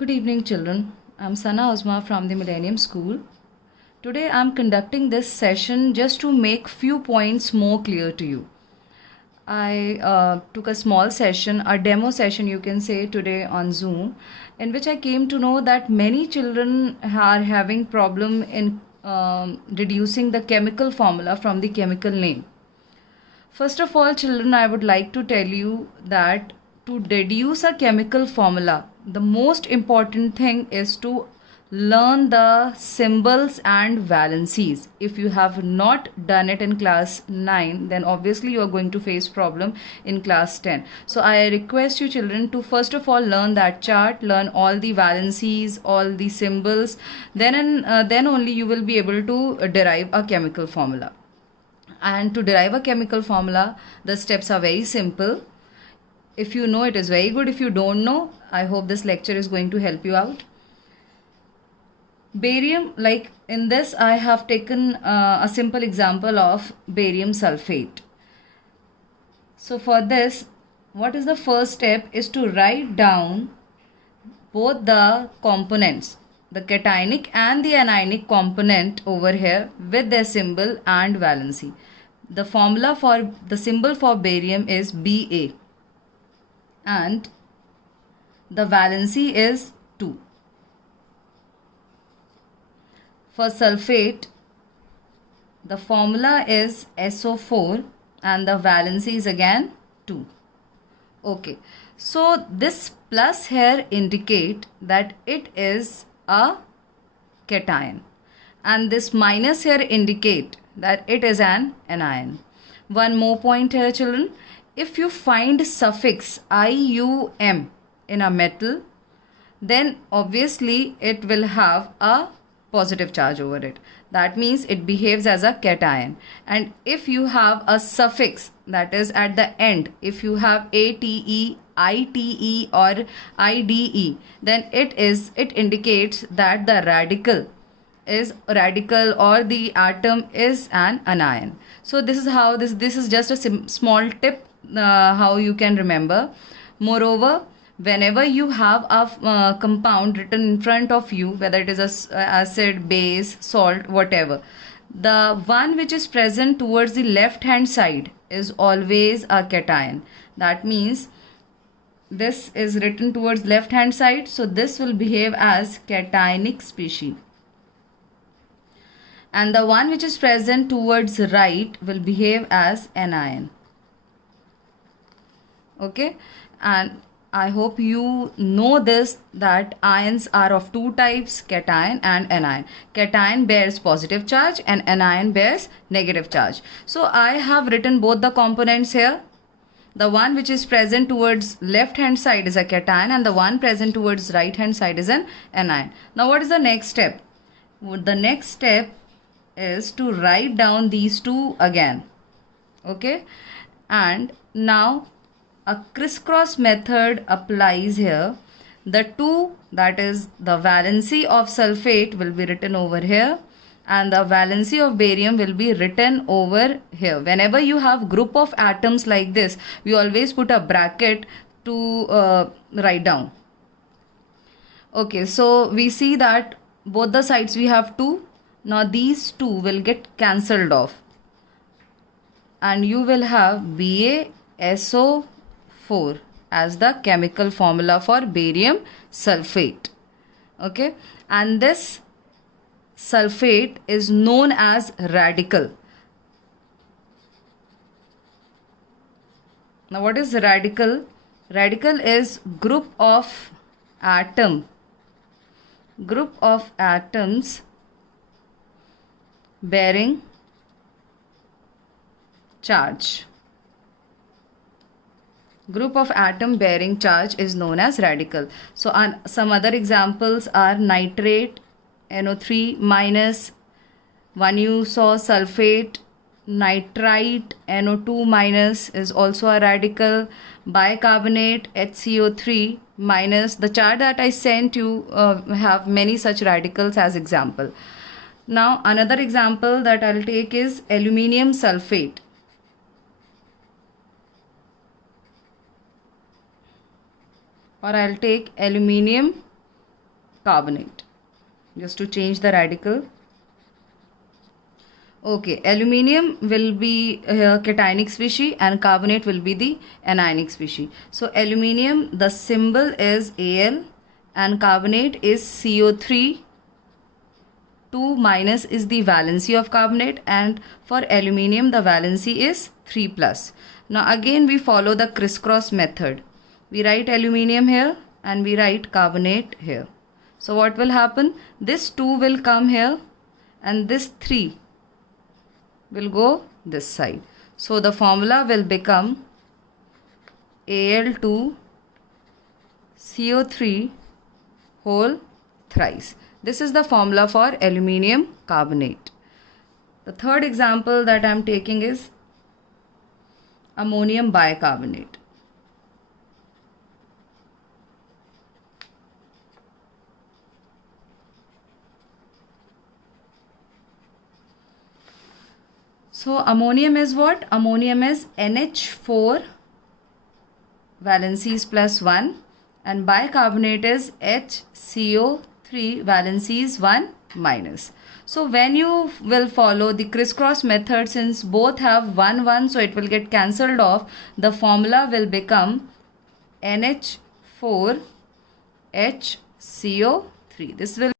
Good evening, children. I'm Sana Uzma from the Millennium School. Today I'm conducting this session just to make few points more clear to you. I took a small session, a demo session you can say today on Zoom, in which I came to know that many children are having problem in reducing the chemical formula from the chemical name. First of all, children, I would like to tell you that to deduce a chemical formula, the most important thing is to learn the symbols and valencies. If you have not done it in class 9, then obviously you are going to face problem in class 10. So I request you children to first of all learn that chart, learn all the valencies, all the symbols, then only you will be able to derive a chemical formula. And to derive a chemical formula, the steps are very simple. If you know, it is very good. If you don't know, I hope this lecture is going to help you out. Barium, like in this, I have taken a simple example of barium sulfate. So for this, what is the first step is to write down both the components, the cationic and the anionic component over here with their symbol and valency. The formula for the symbol for barium is Ba and the valency is 2. For sulfate, the formula is SO4 and the valency is again 2. Okay, so this plus here indicate that it is a cation, and this minus here indicate that it is an anion. One more point here, children. If you find suffix IUM in a metal, then obviously it will have a positive charge over it. That means it behaves as a cation. And if you have a suffix, that is at the end, if you have ATE, ITE or IDE, then it indicates that the radical or the atom is an anion. So this is how this is just a small tip how you can remember. Moreover, whenever you have a compound written in front of you, whether it is a acid, base, salt, whatever, the one which is present towards the left hand side is always a cation. That means this is written towards left hand side, so this will behave as cationic species, and the one which is present towards right will behave as anion. Okay, and I hope you know this, that ions are of two types, cation and anion. Cation bears positive charge and anion bears negative charge. So I have written both the components here. The one which is present towards left hand side is a cation and the one present towards right hand side is an anion. Now what is the next step? The next step is to write down these two again. Okay, and now a crisscross method applies here. The 2, that is the valency of sulfate, will be written over here and the valency of barium will be written over here. Whenever you have group of atoms like this, we always put a bracket to write down. Okay, so we see that both the sides we have 2. Now these 2 will get cancelled off and you will have BaSO4 as the chemical formula for barium sulfate. Okay, and this sulfate is known as radical. Now what is radical? Radical is group of atoms bearing charge. Group of atom bearing charge is known as radical. So some other examples are nitrate, NO3 minus, one you saw sulfate, nitrite, NO2 minus is also a radical, bicarbonate, HCO3 minus. The chart that I sent you have many such radicals as example. Now another example that I'll take is aluminium sulfate. Or I'll take aluminium carbonate. Just to change the radical. Okay, aluminium will be cationic species and carbonate will be the anionic species. So aluminium, the symbol is Al and carbonate is CO3. 2 minus is the valency of carbonate, and for aluminium the valency is 3 plus. Now again we follow the crisscross method. We write aluminium here and we write carbonate here. So what will happen? This 2 will come here and this 3 will go this side. So the formula will become Al2 CO3 whole thrice. This is the formula for aluminium carbonate. The third example that I am taking is ammonium bicarbonate. So ammonium is what? Ammonium is NH4 valencies plus 1 and bicarbonate is HCO3 valencies 1 minus. So when you will follow the crisscross method, since both have 1 1, so it will get cancelled off. The formula will become NH4 HCO3. This will